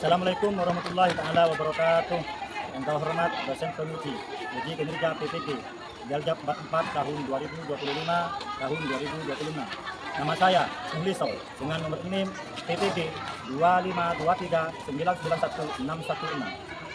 Assalamualaikum warahmatullahi taala wabarakatuh. Yang terhormat dosen penguji kinerja PPG Daljab 4 tahun 2025 tahun 2026. Nama saya Muhliso dengan nomor NIM PPG 25239911616.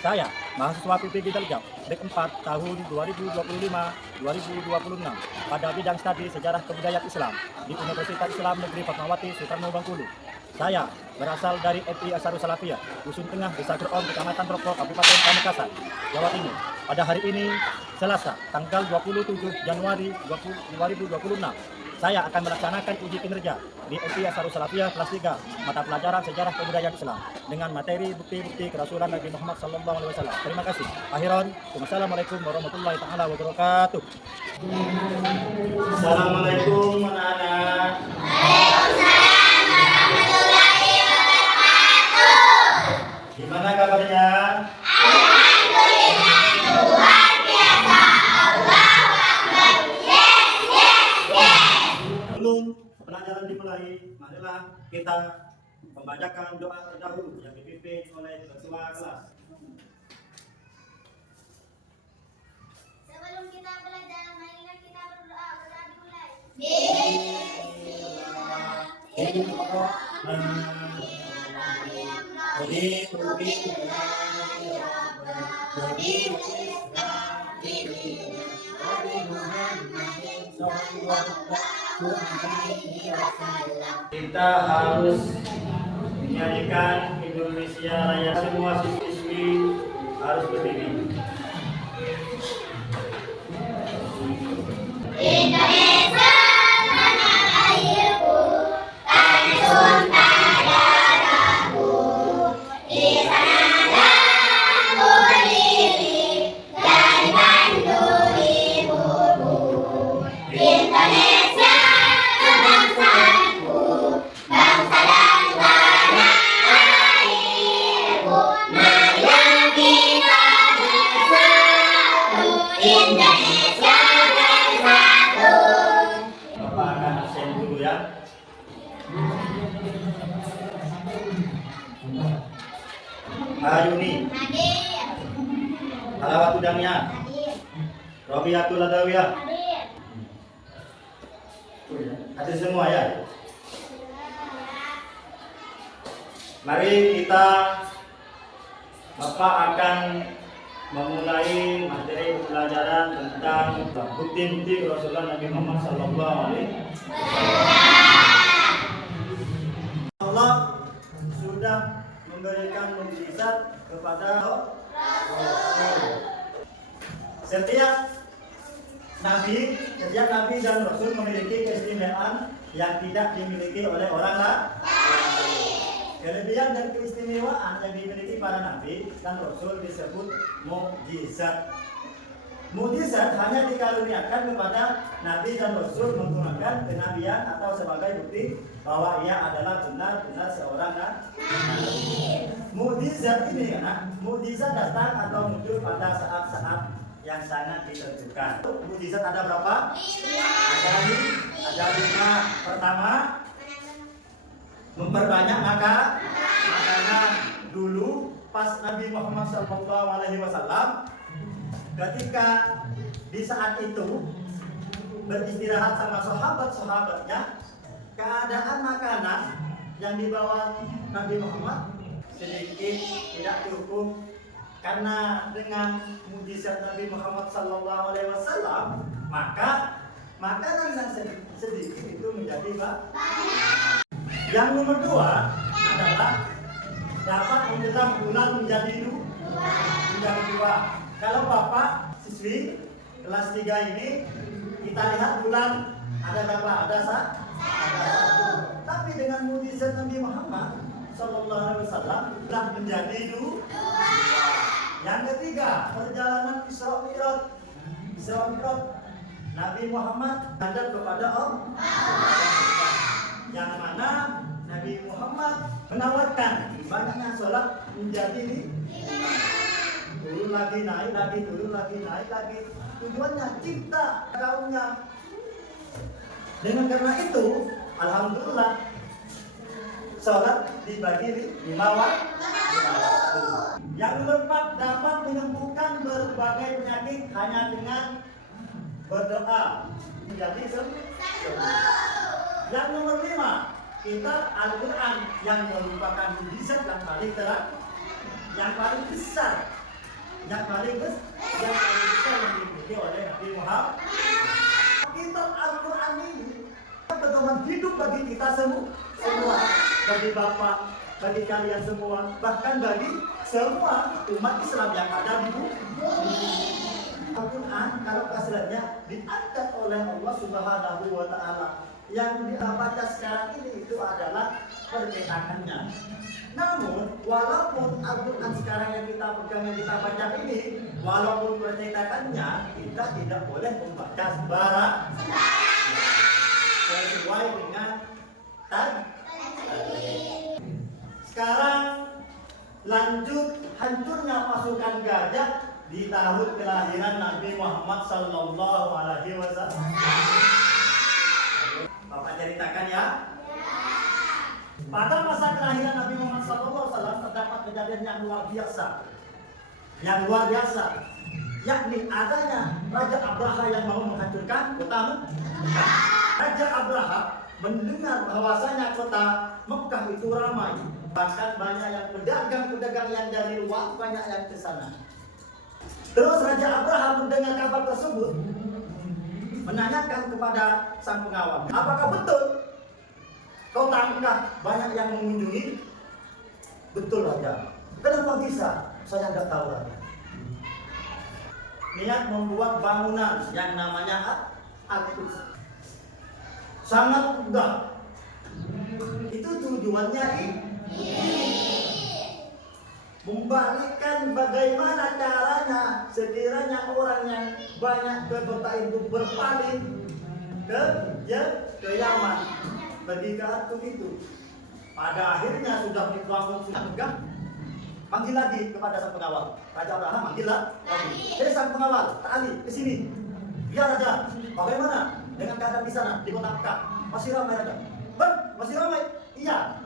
Saya mahasiswa PPG Daljab Dek 4 tahun 2025-2026 pada bidang studi sejarah kebudayaan Islam di Universitas Islam Negeri Fatmawati Soekarno Bengkulu. Saya berasal dari FI Ansarus Salafiyah, Dusun Tengah, Desa Geron, Kecamatan Rokok, Kabupaten Pamekasan, Jawa Timur. Pada hari ini, Selasa, tanggal 27 Januari 2026, saya akan melaksanakan uji kinerja di FI Ansarus Salafiyah kelas 3, mata pelajaran sejarah kebudayaan Islam, dengan materi bukti-bukti kerasulan Nabi Muhammad SAW. Terima kasih. Akhiran, wassalamualaikum warahmatullahi taala wabarakatuh. Assalamualaikum anak-anak. Gimana kabarnya? Alhamdulillah, luar biasa. Allah Akbar. Yes, yes, yes. Sebelum pelajaran dimulai, marilah kita membacakan doa terdahulu yang dipimpin oleh ketua kelas. Sebelum kita belajar, marilah kita berdoa. Berdoa dimulai. Kita harus menyanyikan Indonesia Raya. Semua siswi harus berdiri. Indonesia tanah airku, tanah sunta darahku. Di sanalah ku berdiri dan bantu ibuku. Indonesia kebangsaanku, bangsa dan tanah airku. Marilah kita bersatu, Indonesia bersatu. Bapak akan absen dulu ya. Ayuni, Hadir. Alawatu Damia, Hadir. Robiatul Adawiyah. Hadir. Ada semua ya. Mari kita, Bapak akan memulai materi pelajaran tentang bukti-bukti kerasulan Nabi Muhammad SAW. Allah sudah memberikan mukjizat kepada Rasul. Setiap nabi dan rasul memiliki keistimewaan yang tidak dimiliki oleh orang lain. Kelebihan dan keistimewaan yang dimiliki para nabi dan rasul disebut mukjizat. Mukjizat hanya dikaruniakan kepada nabi dan rasul menggunakan kenabian atau sebagai bukti bahwa ia adalah benar-benar seorang nabi. Mukjizat ini mukjizat datang atau muncul pada saat-saat yang sangat ditentukan. Mukjizat ada berapa? 5. Ada 5. Pertama, memperbanyak makanan. Dulu pas Nabi Muhammad SAW ketika di saat itu beristirahat sama sahabat-sahabatnya, keadaan makanan yang dibawa Nabi Muhammad sedikit tidak cukup, karena dengan mukjizat Nabi Muhammad SAW maka makanan yang sedikit itu menjadi banyak. Yang nomor 2 adalah dapat menjelang bulan menjadi 2. Kalau Bapak siswi kelas 3 ini, kita lihat bulan ada berapa? Ada 1. Tapi dengan mukjizat Nabi Muhammad SAW telah menjadi 2. Yang ketiga, perjalanan Isra Mi'raj. Nabi Muhammad hadap kepada Allah. Yang mana Nabi Muhammad menawarkan banyaknya sholat menjadi 5. Turun lagi, naik lagi, turun lagi, naik lagi. Tujuannya cinta kaumnya. Dengan karena itu, alhamdulillah, sholat dibagi 5 waktu. Yang nomor 4, dapat menyembuhkan berbagai penyakit hanya dengan berdoa. Jadi yang nomor 5, kita Al-Quran yang merupakan mukjizat yang paling besar yang dimiliki oleh Nabi Muhammad. Kitab Al-Quran ini pedoman hidup bagi kita semua, bagi Bapak, bagi kalian semua, bahkan bagi semua umat Islam yang ada di bumi. Al-Quran kalau kasratnya diangkat oleh Allah Subhanahu wa Ta'ala. Yang dibaca sekarang ini itu adalah percetakannya. Namun walaupun Al-Quran sekarang yang kita pegang, yang kita baca ini, walaupun percetakannya, kita tidak boleh membaca sembarang sesuai dengan tadi. Sekarang lanjut hancurnya pasukan gajah di tahun kelahiran Nabi Muhammad Sallallahu Alaihi Wasallam. Bapak ceritakan ya. Pada masa kelahiran Nabi Muhammad Sallallahu Alaihi Wasallam terdapat kejadian yang luar biasa, yakni adanya Raja Abraha yang mau menghancurkan kota Mekah. Raja Abraha mendengar bahwasanya kota Mekah itu ramai, bahkan banyak yang pedagang-pedagang yang dari luar banyak yang ke sana. Terus Raja Abraha mendengar kabar tersebut, menanyakan kepada sang pengawal, apakah betul kota Mekah banyak yang mengunjungi? Betul Raja. Kenapa bisa? Saya tidak tahu Raja. Niat membuat bangunan yang namanya Al-Quds. Sangat mudah. Itu tujuannya membalikkan bagaimana caranya sekiranya orang yang banyak ke kota itu berpaling ke Yaman, pergi ke Atum itu. Pada akhirnya sudah dibangun, sudah megah. Panggil lagi kepada sang pengawal. Raja Abraham panggil lagi. Sang pengawal, Ali ke sini. Ya Raja, bagaimana dengan keadaan di sana di kota Mekah? Masih ramai Raja? Masih ramai? Iya.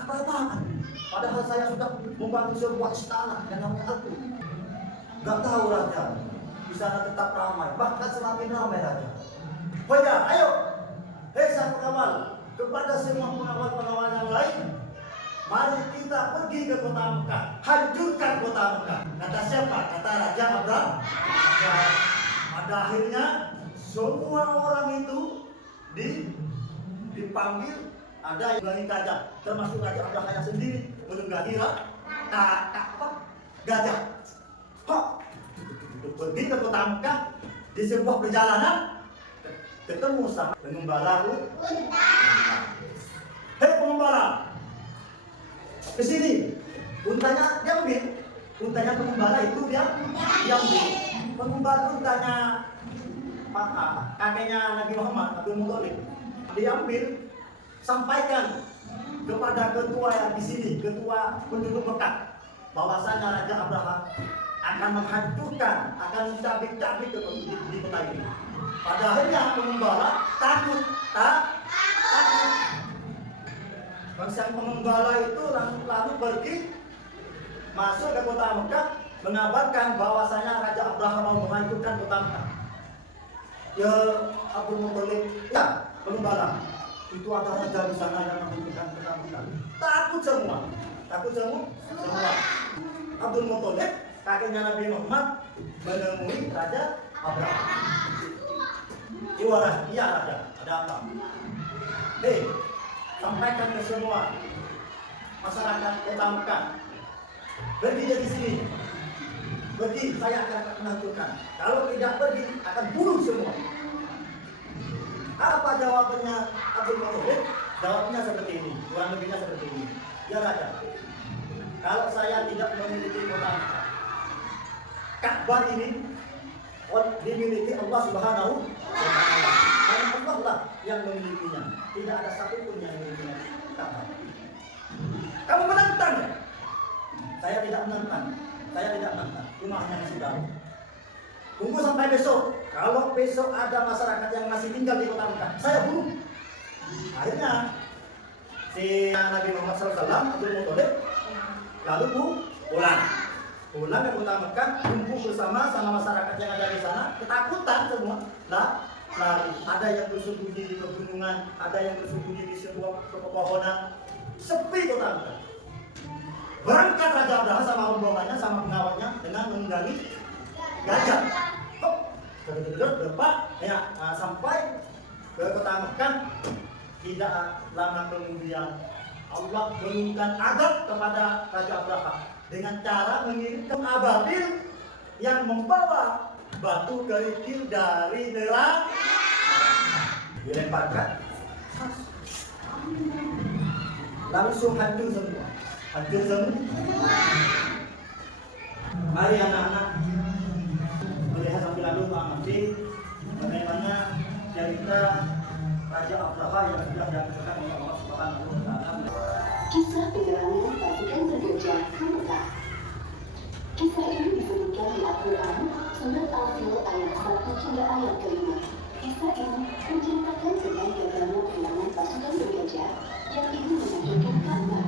Apa-apaan? Padahal saya sudah membangun sebuah istana yang namanya Al-Quds. Gak tahu Raja, di sana tetap ramai, bahkan semakin ramai Raja. Raja, ayo, sang pengawal, kepada semua pengawal-pengawal yang lain, mari kita pergi ke kota Mekah, hancurkan kota Mekah. Kata siapa? Kata Raja Abraham. Pada akhirnya semua orang itu dipanggil. Ada yang menunggangi gajah, termasuk Raja Abraham sendiri menunggangi gajah. Pergi ke kota Mekah, di sebuah perjalanan ketemu sama pengembala unta. Hei pengembala, ke sini. Untanya diambil. Untanya pengembala itu diambil. Pengembala untanya kakeknya Nabi Muhammad, Abdul Muthalib, diambil. Sampaikan kepada ketua yang di sini, ketua penduduk Mekah, bahwasanya Raja Abraham akan menghancurkan, akan mencabik-cabik di kota ini. Pada akhirnya pengembala takut. Sang pengembala itu lalu pergi masuk ke kota Mekah, mengabarkan bahwasanya Raja Abraham mau menghancurkan kota Mekah. Ya Abdul Muthalib, ya pengembala, itu ada raja di sana yang menghancurkan kota Mekah. Takut semua. Abdul Muthalib, kakeknya Nabi Muhammad, menemui Raja Abraham. Iya Raja, ada apa? Hei, sampaikan ke semua masyarakat kota Mekah, pergi dari sini. Pergi, saya akan menghancurkan. Kalau tidak pergi, akan bunuh semua. Apa jawabannya Abdul Muthalib? Jawabnya seperti ini, kurang lebihnya seperti ini. Ya Raja, kalau saya tidak memiliki kota Mekah, Ka'bah ini dimiliki Allah Subhanahu wa Ta'ala. Karena Allah lah yang memilikinya. Tidak ada satupun yang memilikinya Ka'bah. Kamu menentang? Saya tidak menentang. Rumahnya masih baru. Tunggu sampai besok. Kalau besok ada masyarakat yang masih tinggal di kota Mekah, saya bunuh. Akhirnya si Nabi Muhammad SAW, Abdul Muthalib, lalu Pulang ke kota Mekah, kumpul bersama masyarakat yang ada di sana, ketakutan semua. Lari. Ada yang bersembunyi di pegunungan, ada yang bersembunyi di sebuah pepohonan. Sepi kota Mekah. Berangkat Raja Abraha sama rombongannya, sama pengawalnya dengan menunggangi gajah. Sampai ke kota Mekah. Tidak lama kemudian Allah menurunkan azab kepada Raja Abraha dengan cara mengirimkan ababil yang membawa batu kerikil dari neraka dilemparkan, langsung hancur semua. Mari anak-anak melihat sambil lalu mengamati bagaimana cerita Raja Abraha yang sudah diangkat oleh Allah Subhanahu wa Ta'ala. Kisah penyerangan pasukan bergajah ke Mekah. Kisah ini disebutkan di Al-Quran, surat Al-Fil ayat 1 hingga ayat kelima. Kisah ini menceritakan tentang gagalnya penyerangan pasukan bergajah yang ingin menghancurkan Ka'bah.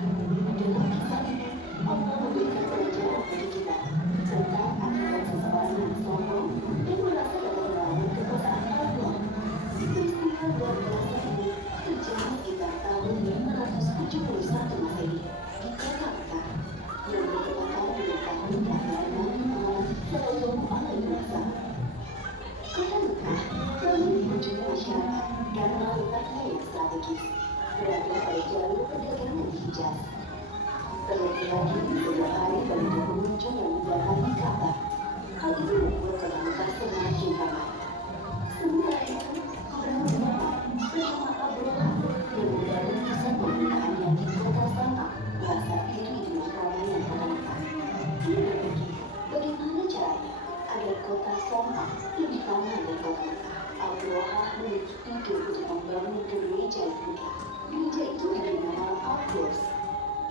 Dalam kisah ini, Allah memberikan pelajaran bagi kita tentang akibat seseorang yang sombong dan merasa dapat melawan kekuasaan Allah. Peristiwa luar biasa ini terjadi sekitar tahun 571 Masehi di kota Mekah yang bertepatan dengan tahun kelahiran Nabi Muhammad Sallallahu Alaihi Wasallam. Kota Mekah ramai dikunjungi masyarakat karena letaknya yang strategis, berada pada jalur perdagangan di Hijaz. Terlebih lagi setiap hari banyak pengunjung yang mendatangi Ka'bah. Hal itu membuat kota Mekah semakin ramai. Sementara itu, bersama Abraha yang mendapat kisah pembukaannya di kota San'a merasa iri dengan keramaian kota Mekah. Dia berpikir bagaimana caranya agar kota San'a lebih ramai dari kota Mekah. Abraha memiliki ide untuk membangun gereja yang megah. Gereja itu diberi nama Al-Quds.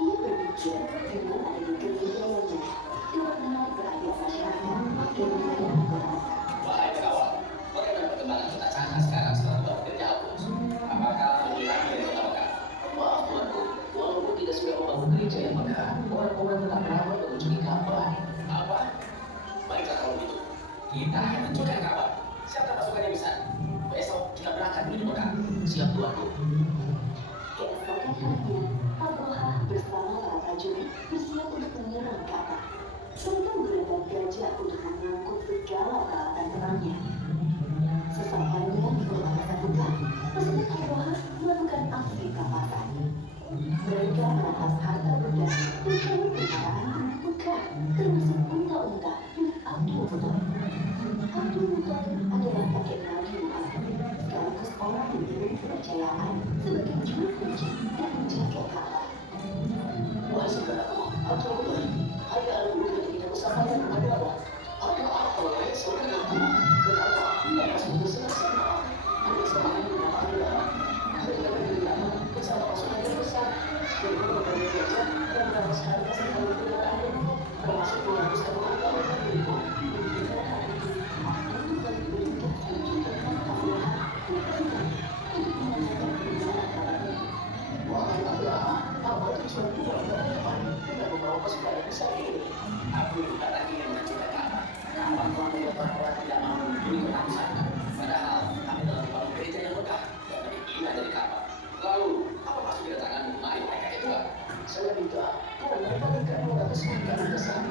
Ia berpikir dengan adanya gereja yang megah dapat menarik perhatian masyarakat dan menjadi kota Mekah. Wahai kawan, bagaimana perkembangan kota San'a sekarang setelah dibangun gereja Al-Quds? Apakah mengulangi dari kota Mekah? Maaf tuanku, walaupun tidak sudah membangun gereja yang megah, orang-orang tetap ramai mengunjungi Ka'bah. Apa? Baiklah kalau begitu, kita akan hancurkan Ka'bah. Siapkan pasukannya bisa? Besok kita berangkat menuju Mekah. Siap tuanku. Keesokan harinya, Abraha bersama para prajurit bersiap untuk menyerang Ka'bah. Mereka menggunakan gajah untuk mengangkut segala peralatan perangnya. Sesampainya di kota Mekah, pasukan Abraha melakukan aksi kapasan. Mereka merampas harta benda dan hewan peliharaan Mekah, termasuk unta-unta milik Abdul Muthalib. Abdul Muthalib adalah kakek Nabi Muhammad, sekaligus orang yang diberi kepercayaan sebagai juru kunci dan menjaga Ka'bah. Wahai saudaraku, Abdul Muthalib, hanya anak muda yang tidak bersahabat kepada Allah. Ada apa wahai saudaraku? Kenapa atas putus senang-senang? Ada seorang yang bernama Allah. Mereka berdiri lama bersama pasukan yang besar. Mereka memberi gajah dan merampas harta serta kendaraan, termasuk menghapuskan orang dan diriku. Abdul Muthalib bergegas menunjukkan Abraha ke pasukan untuk menanyakan kebenaran kabar itu. Wahai Abraha, apa tujuan Tuhan berhadapan dengan membawa pasukan yang besar ini? Aku bukan ingin menghancurkan Ka'bah. Ka'bah telah membuat orang-orang tidak mau mengunjungi kota San'a. Padahal kami telah membangun gereja yang megah dan lebih indah dari Ka'bah. Lalu, apa maksud kedatanganmu? Mari mereka itu. Saya minta karena mereka mengatas surga yang besar.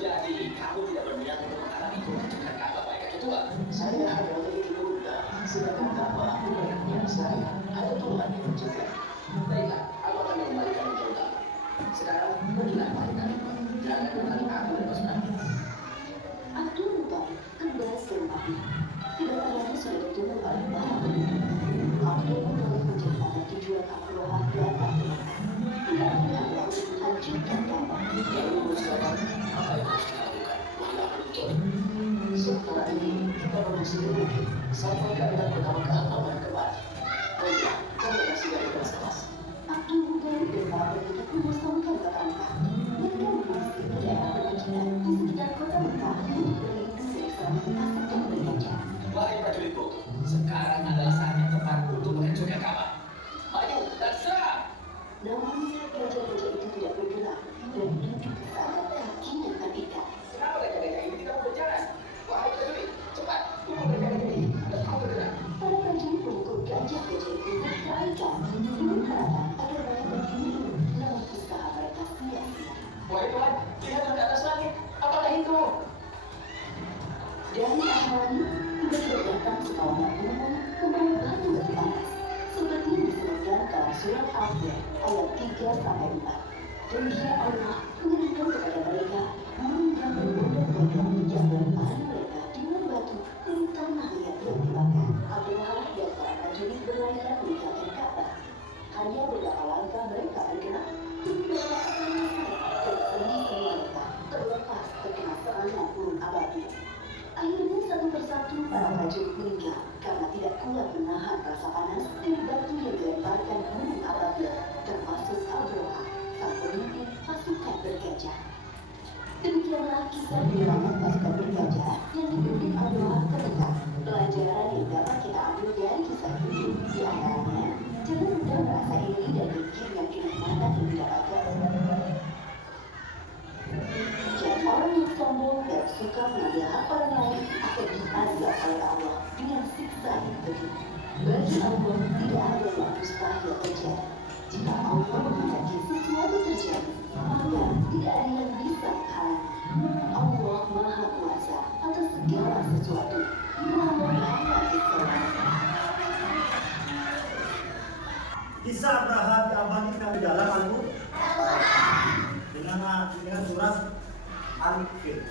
Jadi, kamu tidak berniat untuk menghalangiku menghancurkan Ka'bah mereka itu. Saya hanya memiliki benda, sedangkan Ka'bah bukan punya saya. Ada Tuhan yang menjaga. Baiklah, aku akan mengembalikan ke sekarang, pergilah mari kami. Jangan mengenali aku dan pasukan. Abdul Muthalib kembali ke rumahnya. Kedatangannya sudah ditunggu oleh para penduduk. Abdul Muthalib menceritakan tujuan Abraha datang ke Mekah. Tidak hanya adalah untuk menghancurkan Ka'bah. Lalu sekarang, apa yang harus kita lakukan? Wahai Abdul Muthalib. Setelah ini, kita menyusuri bukit sampai ke arah kota Mekah aman kembali. Baiklah, kamu masih dari kelas-kelas. Abdul Muthalib dan para penduduk mengosongkan kota Mekah. Mereka mengungsi ke daerah perbukitan di sekitar kota Mekah untuk berlindung dari serangan pasukan bergajah. Wahai prajuritku, sekarang adalah saat yang tepat untuk menghancurkan Ka'bah. Maju dan serang! Namun, gajah-gajah itu tidak bergerak dan duduk seakan takut. Al-Fir ayat 3-4. Dan dia Allah memberikan kepada mereka burung yang berbondong-bondong yang melempari mereka dengan batu dari tanah liat yang dibakar. Abu Lahab dan para prajurit berlarian meninggalkan Ka'bah. Hanya beberapa langkah mereka bergerak, tiba-tiba dan sendi-sendi mereka terlepas terkena serangan burung ababil. Akhirnya satu persatu para prajurit meninggal karena tidak kuat menahan rasa panas dari batu yang dilemparkan burung ababil, termasuk Abu Lahab, sang pemimpin pasukan bergajah. Demikianlah kisah penyerangan pasukan bergajah yang dipimpin Abu Lahab terdekat. Pelajaran yang dapat kita ambil dari kisah ini di antaranya, jangan mudah merasa iri dan dengki dengan kenikmatan yang didapatkan. Jadi orang yang sombong dan suka mengambil hak orang lain akan diazab oleh Allah dengan siksa yang pedih. Bagi Allah tidak ada yang mustahil terjadi. Jika Allah menghendaki sesuatu terjadi, maka tidak ada yang bisa menghalangi. Allah Maha Kuasa atas segala sesuatu. Muhammad Kisah Abraham diabadikan di dalam Al-Quran dengan surat Al-Fir.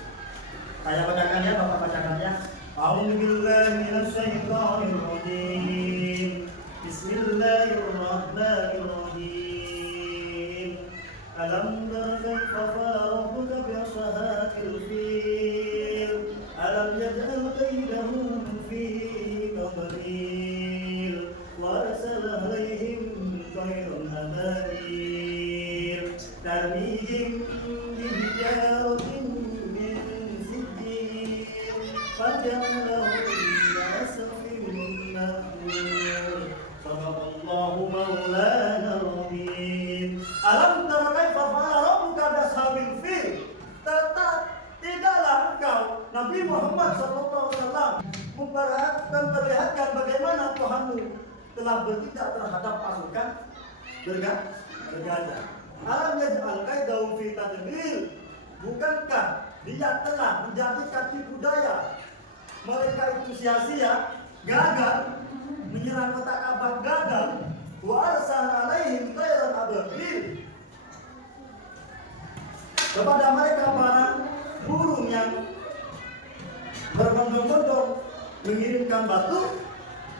Saya bacakan ya, Bapak bacakan ya. A'udzu billahi minasy syaithanir rajim. Bismillahirrahmanirrahim. Alam tara kaifa fa'ala rabbuka bi ashabil fil. Alam yaj'al kaydahum fi tadlil. Wa arsala 'alaihim tayran ababil. Tarmihim bihijaratin min sijil. Faja'alahum kasfin ma'kul. Sadaqallahu maulana al-azim. Alam tara kaifa fa'ala rabbuka bi ashabil fil. Tidaklah engkau Nabi Muhammad SAW memperlihatkan bagaimana Tuhanmu telah bertindak terhadap pasukan bergajah. Alam yaj'al kaidahum fi tadlil. Bukankah dia telah menjadikan tipu daya mereka itu sia-sia, gagal, menyerang kota Ka'bah gagal. Wa arsala 'alaihim tayran ababil. Kepada mereka para burung yang berbondong-bondong mengirimkan batu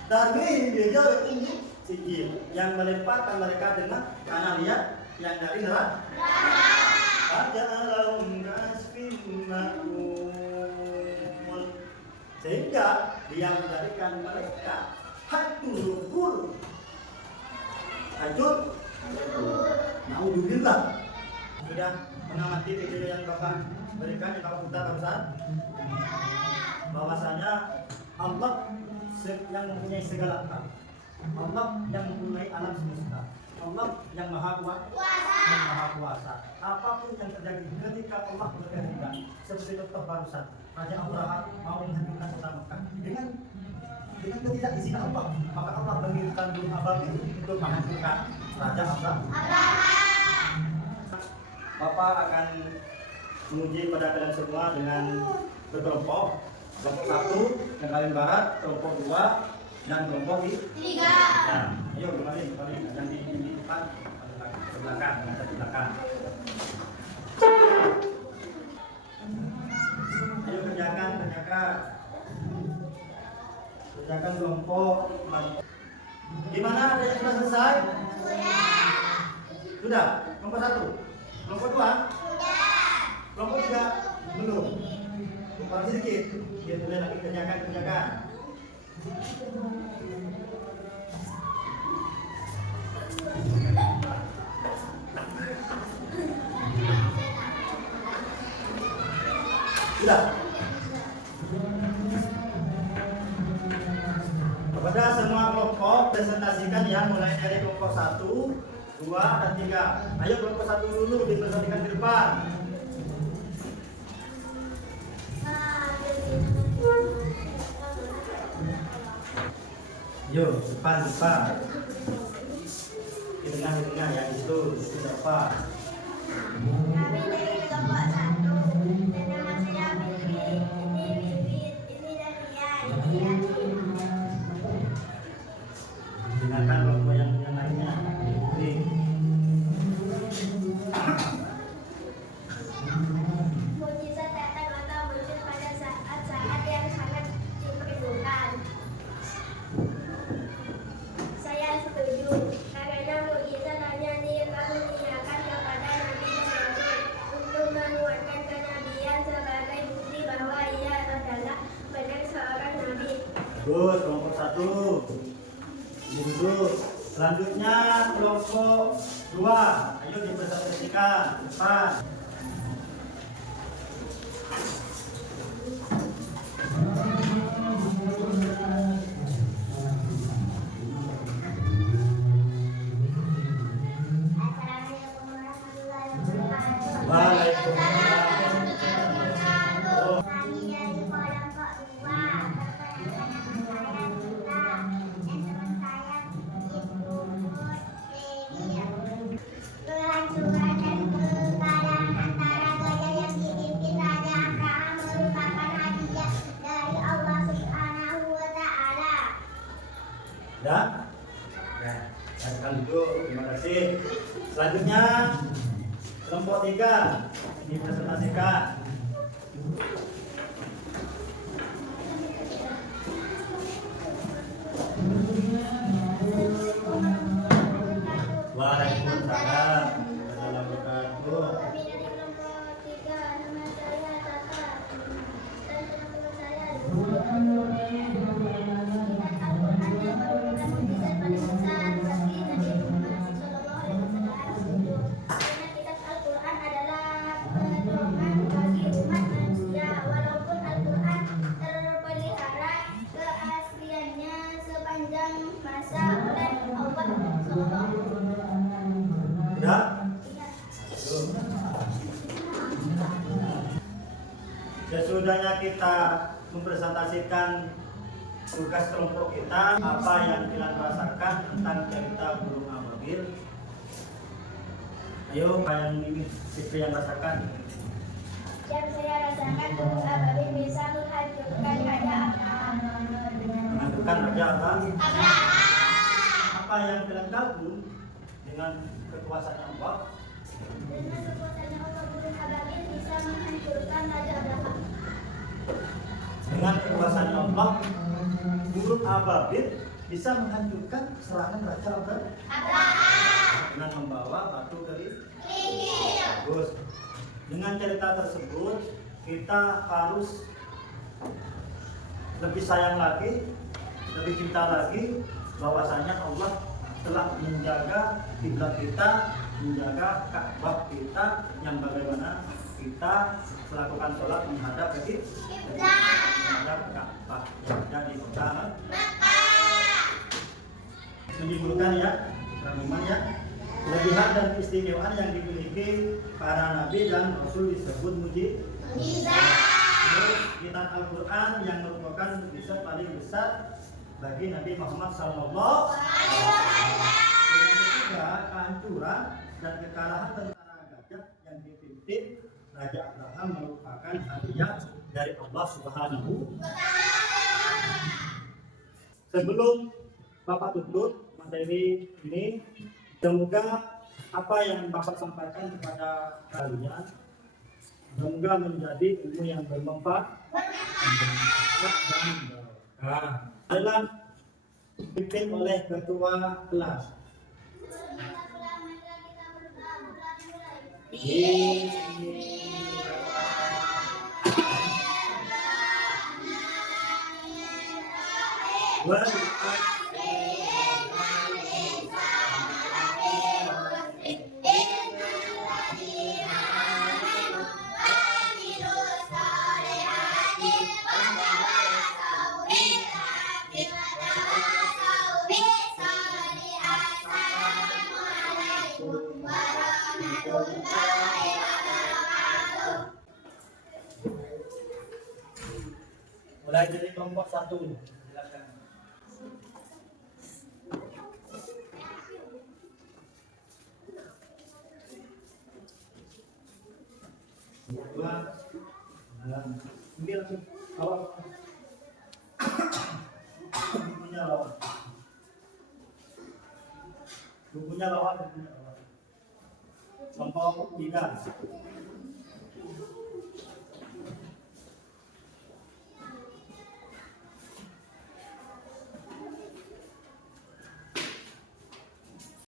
dari dia ini sijil yang melemparkan mereka dengan tanah liat yang dari neraka. Faja'alahum kasfin ma'kul. Sehingga dia menjadikan mereka hancur lebur. Hancur. Naudzubillah. Sudah mengamati video yang Bapak berikan di Bapak putar barusan, bahwasanya Allah yang mempunyai segala hal, Allah yang mempunyai alam semesta, Allah yang maha kuasa. Apapun yang terjadi ketika Allah berkehendak, seperti contoh barusan Raja Abraham mau menghancurkan kota Mekah dengan ketidakizinan Allah, maka Allah mengirimkan burung ababil untuk menghancurkan Raja Abraham. Bapak akan menguji pada kalian semua dengan berkelompok. Kelompok 1 yang kalian barat, kelompok 2 dan kelompok 3. Nah, ayo kembali yang di depan ke belakang, menghadap ke belakang. Ayo kerjakan kelompok. Gimana? Ada yang sudah selesai? Sudah. Kelompok 1. Kelompok 2? Kelompok 3? Belum. Kelompok sedikit. Dia boleh lagi kerjakan. Sudah. Kepada semua kelompok presentasikan ya, mulai dari kelompok 1, 2, dan 3. Ayo kelompok 1 dulu dipresentasikan ke depan. Yo, depan. Di tengah ya, itu depan. Kami dari kelompok 1 dan nama saya Bibit, ini Danian, ini Adi. Dengarkan kelompok yang lainnya. Ini Terus kelompok 1 duduk. Selanjutnya kelompok 2, ayo dipresentasikan depan. Assalamualaikum warahmatullahi wabarakatuh. Waalaikumsalam. Kami dari kelompok 2 perkenalkan nama saya Gita dan teman saya itu Dewi. Kehancuran dan kekalahan antara gajah yang dipimpin Raja Abraham merupakan hadiah dari Allah Subhanahu wa Ta'ala. Ya, sekarang duduk. Terima kasih. Selanjutnya kelompok 3 dipresentasikan. Waalaikumsalam warahmatullahi wabarakatuh. Kami dari kelompok 3, nama saya Tata dan teman-teman saya Kitab Al-Quran yang merupakan mukjizat paling besar bagi Nabi Muhammad SAW. Karena kitab Al-Quran adalah pedoman bagi umat manusia, walaupun Al-Quran terpelihara keasliannya sepanjang masa oleh Allah SAW. Ya. Sesudahnya kita mempresentasikan tugas kelompok kita, apa yang kalian rasakan tentang cerita burung ababil. Ayo, apa yang ini Sipri yang rasakan? Yang saya rasakan burung ababil bisa menghancurkan Raja Abraham. Menghancurkan Raja apa? Apa yang kalian kagum dengan kekuasaan Allah? Dengan kekuasaan Allah, burung ababil bisa menghancurkan Raja Abraham. Dengan kekuasaan Allah, burung ababil bisa menghancurkan serangan Raja Abraham dengan membawa batu keris. Bagus. Dengan cerita tersebut, kita harus lebih sayang lagi, lebih cinta lagi, bahwasanya Allah telah menjaga kiblat kita, menjaga Ka'bah kita, yang bagaimana kita melakukan sholat menghadap ke menghadap Ka'bah yang ada di kota menimbulkan ya, rangkuman ya, kelebihan dan keistimewaan yang dimiliki para nabi dan rasul disebut mukjizat. Kitab Al-Quran yang merupakan mukjizat paling besar bagi Nabi Muhammad SAW. Yang ketiga, kehancuran dan kekalahan tentara gajah yang dipimpin Raja Abraham merupakan hadiah dari Allah Subhanahu. Sebelum Bapak tutup materi ini, semoga apa yang Bapak sampaikan kepada kalian semoga menjadi ilmu yang bermanfaat dan berkah. Dalam dipimpin oleh ketua kelas. Mulai dari kelompok 1. Silakan. Dua, ambil awal. Bukunya lawan. Bukunya lawan. Kelompok 3.